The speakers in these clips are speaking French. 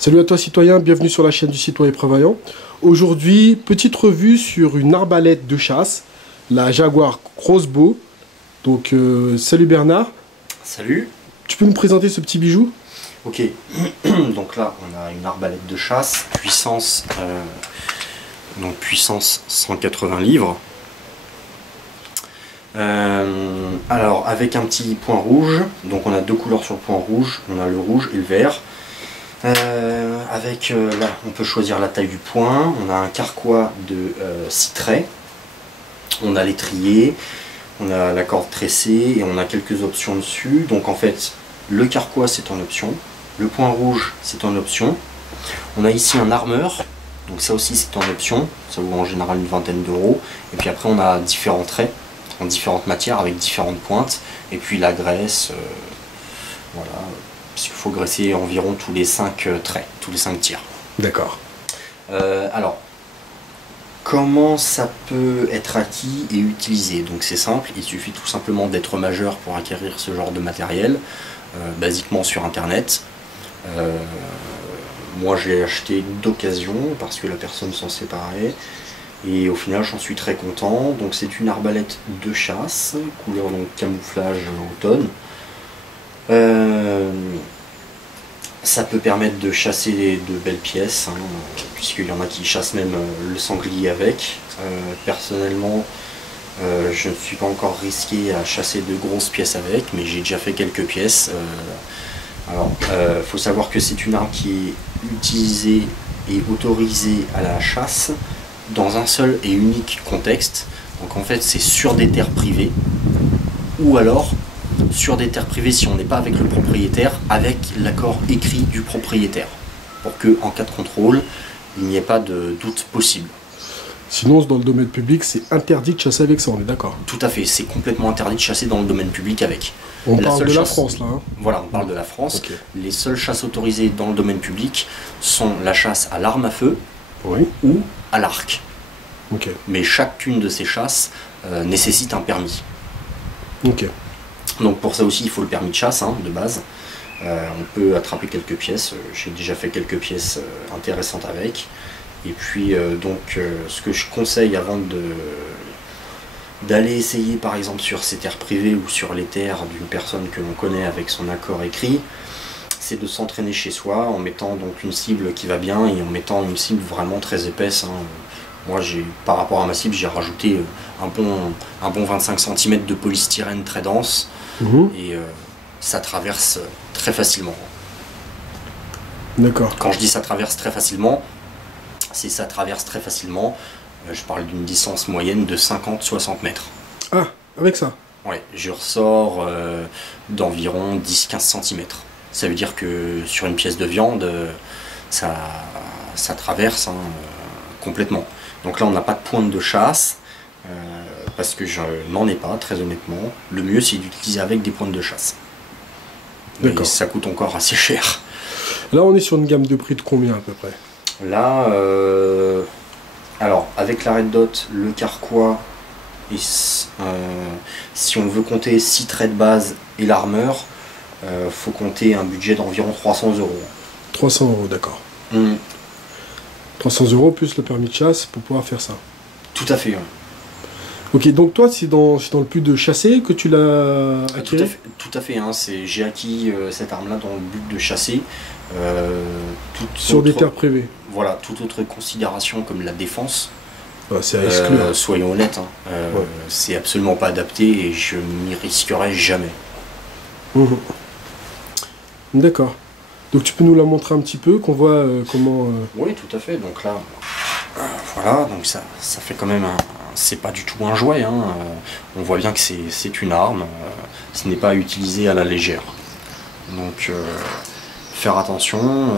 Salut à toi citoyen, bienvenue sur la chaîne du citoyen prévoyant. Aujourd'hui, petite revue sur une arbalète de chasse, la Jaguar Crossbow. Donc salut Bernard. Salut. Tu peux nous présenter ce petit bijou? Ok, donc là on a une arbalète de chasse, puissance 180 livres. Alors avec un petit point rouge, donc on a deux couleurs sur le point rouge, on a le rouge et le vert. Là on peut choisir la taille du point, on a un carquois de 6 traits, on a l'étrier, on a la corde tressée et on a quelques options dessus. Donc en fait le carquois c'est en option, le point rouge c'est en option, on a ici un armeur, donc ça aussi c'est en option, ça vaut en général une vingtaine d'euros, et puis après on a différents traits en différentes matières avec différentes pointes, et puis la graisse, voilà, parce qu'il faut graisser environ tous les 5 traits, tous les 5 tirs. D'accord. Alors, comment ça peut être acquis et utilisé? Donc c'est simple, il suffit tout simplement d'être majeur pour acquérir ce genre de matériel, basiquement sur internet. Moi j'ai acheté d'occasion parce que la personne s'en séparait. Et au final j'en suis très content. Donc c'est une arbalète de chasse, couleur donc camouflage automne. Ça peut permettre de chasser de belles pièces, hein, puisqu'il y en a qui chassent même le sanglier avec. Personnellement, je ne suis pas encore risqué à chasser de grosses pièces avec, mais j'ai déjà fait quelques pièces. Alors, faut savoir que c'est une arme qui est utilisée et autorisée à la chasse dans un seul et unique contexte. Donc en fait c'est sur des terres privées, ou alors sur des terres privées si on n'est pas avec le propriétaire, avec l'accord écrit du propriétaire, pour que en cas de contrôle il n'y ait pas de doute possible. Sinon dans le domaine public c'est interdit de chasser avec ça, on est d'accord? Tout à fait, c'est complètement interdit de chasser dans le domaine public avec. On parle de la France là, hein? Voilà, on parle de la France. Okay. Les seules chasses autorisées dans le domaine public sont la chasse à l'arme à feu, oui, ou à l'arc. Okay. Mais chacune de ces chasses nécessite un permis. Okay. Donc pour ça aussi il faut le permis de chasse, hein, de base. On peut attraper quelques pièces, j'ai déjà fait quelques pièces intéressantes avec. Et puis ce que je conseille avant d'aller essayer par exemple sur ces terres privées ou sur les terres d'une personne que l'on connaît avec son accord écrit, c'est de s'entraîner chez soi en mettant donc une cible qui va bien et en mettant une cible vraiment très épaisse, hein. Moi par rapport à ma cible j'ai rajouté un bon 25 cm de polystyrène très dense, et ça traverse très facilement. D'accord. Quand je dis ça traverse très facilement, ça traverse très facilement, je parle d'une distance moyenne de 50-60 mètres. Ah, avec ça? Ouais, je ressors d'environ 10-15 cm. Ça veut dire que sur une pièce de viande, ça traverse, hein, complètement. Donc là on n'a pas de pointe de chasse, parce que je n'en ai pas, très honnêtement. Le mieux c'est d'utiliser avec des pointes de chasse. Mais ça coûte encore assez cher. Là on est sur une gamme de prix de combien à peu près? Là, alors avec la Red Dot, le carquois, et, si on veut compter 6 traits de base et l'armeur, faut compter un budget d'environ 300 €. 300 €, d'accord. 300 € plus le permis de chasse pour pouvoir faire ça. Tout à fait. Ouais. Ok, donc toi c'est dans le but de chasser que tu l'as acquis? Tout à fait, hein, j'ai acquis cette arme là dans le but de chasser. Sur des terres privées. Voilà, toute autre considération comme la défense, c'est à exclure. soyons honnêtes, hein, ouais. C'est absolument pas adapté et je m'y risquerai jamais. D'accord. Donc tu peux nous la montrer un petit peu, qu'on voit comment... Oui, tout à fait. Donc là, voilà, donc ça fait quand même c'est pas du tout un jouet, hein. On voit bien que c'est une arme, ce n'est pas utilisé à la légère. Donc faire attention,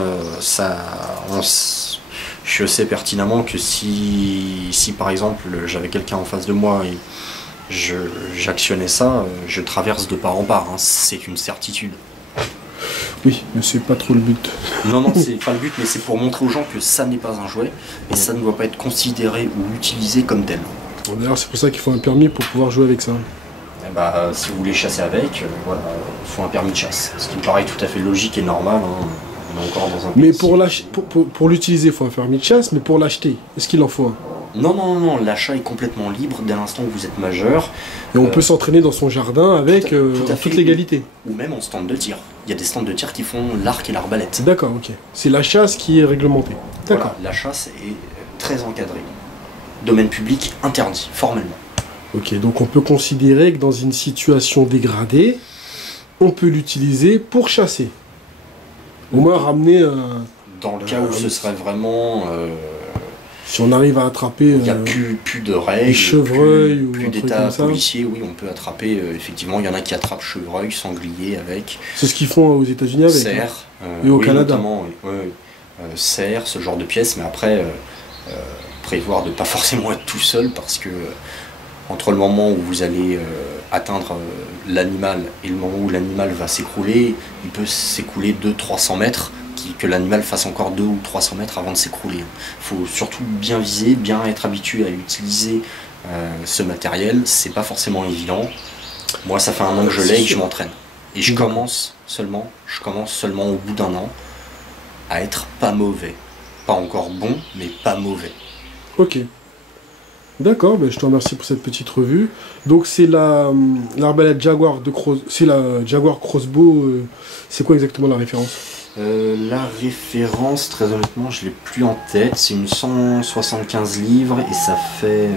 je sais pertinemment que si par exemple j'avais quelqu'un en face de moi et j'actionnais ça, je traverse de part en part, hein. C'est une certitude. Oui, mais c'est pas trop le but. Non, non, c'est pas le but, mais c'est pour montrer aux gens que ça n'est pas un jouet et ça ne doit pas être considéré ou utilisé comme tel. D'ailleurs, c'est pour ça qu'il faut un permis pour pouvoir jouer avec ça. Et bah, si vous voulez chasser avec, voilà, il faut un permis de chasse. Ce qui me paraît tout à fait logique et normal, hein. On est encore dans un Mais pays pour l'utiliser, il faut un permis de chasse, mais pour l'acheter, est-ce qu'il en faut un? Non, non, non, l'achat est complètement libre dès l'instant où vous êtes majeur. Et on peut s'entraîner dans son jardin avec toute légalité. Ou même en stand de tir. Il y a des stands de tir qui font l'arc et l'arbalète. D'accord, ok. C'est la chasse qui est réglementée. D'accord. Voilà, la chasse est très encadrée. Domaine public interdit, formellement. Ok, donc on peut considérer que dans une situation dégradée, on peut l'utiliser pour chasser. Au moins ramener un... Dans le cas où ce serait vraiment... si on arrive à attraper... il n'y a plus de règles, des chevreuils ou plus un truc d'état comme ça. policier, oui, on peut attraper, effectivement, il y en a qui attrapent chevreuil, sanglier avec, C'est ce qu'ils font aux États-Unis avec. cerf, Et au oui, Canada. notamment, oui, cerf, ce genre de pièces, mais après, prévoir de pas forcément être tout seul parce que entre le moment où vous allez atteindre l'animal et le moment où l'animal va s'écrouler, il peut s'écouler 200-300 mètres, que l'animal fasse encore 200 ou 300 mètres avant de s'écrouler. Il faut surtout bien viser, bien être habitué à utiliser ce matériel, c'est pas forcément évident. Moi ça fait un an que je l'ai et que je m'entraîne. Et je commence seulement au bout d'un an à être pas mauvais. Pas encore bon, mais pas mauvais. Ok. D'accord, ben je te remercie pour cette petite revue. Donc c'est l'arbalète Jaguar c'est la Jaguar Crossbow. C'est quoi exactement la référence? La référence, très honnêtement, je l'ai plus en tête. C'est une 175 livres et ça fait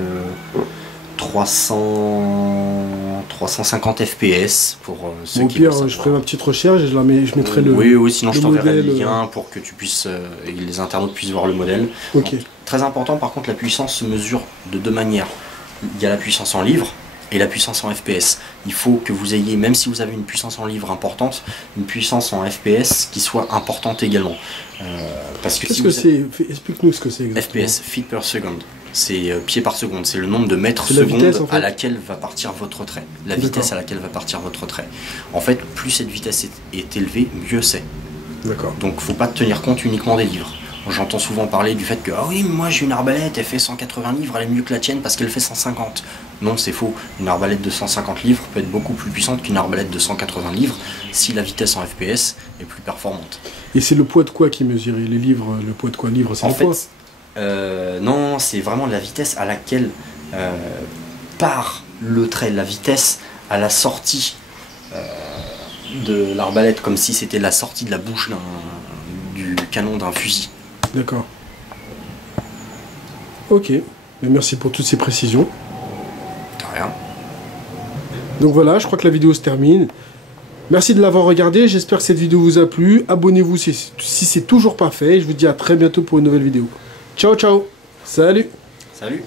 350 FPS pour ceux Au qui veulent pire, je savoir. ferai ma petite recherche et je mettrai le... Oui, sinon je t'enverrai le modèle, lien pour que tu puisses et les internautes puissent voir le modèle. Ok. Donc, très important, par contre, la puissance se mesure de deux manières. Il y a la puissance en livres et la puissance en FPS. Il faut que vous ayez, même si vous avez une puissance en livres importante, une puissance en FPS qui soit importante également. Parce que Qu'est-ce si que vous c'est? Explique-nous ce que c'est exactement. FPS, feet per second, c'est pieds par seconde, c'est le nombre de mètres C'est la secondes vitesse, en fait. à laquelle va partir votre trait. La D'accord. vitesse à laquelle va partir votre trait. En fait, plus cette vitesse est élevée, mieux c'est. D'accord. Donc faut pas tenir compte uniquement des livres. J'entends souvent parler du fait que ah oui, mais moi j'ai une arbalète, elle fait 180 livres, elle est mieux que la tienne parce qu'elle fait 150. Non, c'est faux. Une arbalète de 150 livres peut être beaucoup plus puissante qu'une arbalète de 180 livres si la vitesse en FPS est plus performante. Et c'est le poids de quoi qui mesure les livres? Le poids de quoi? Livre, c'est En le fait, poids. non, c'est vraiment la vitesse à laquelle part le trait, la vitesse à la sortie de l'arbalète, comme si c'était la sortie de la bouche du canon d'un fusil. D'accord. Ok. Mais merci pour toutes ces précisions. De rien. Donc voilà, je crois que la vidéo se termine. Merci de l'avoir regardé. J'espère que cette vidéo vous a plu. Abonnez-vous si c'est toujours pas fait. Je vous dis à très bientôt pour une nouvelle vidéo. Ciao, ciao. Salut. Salut.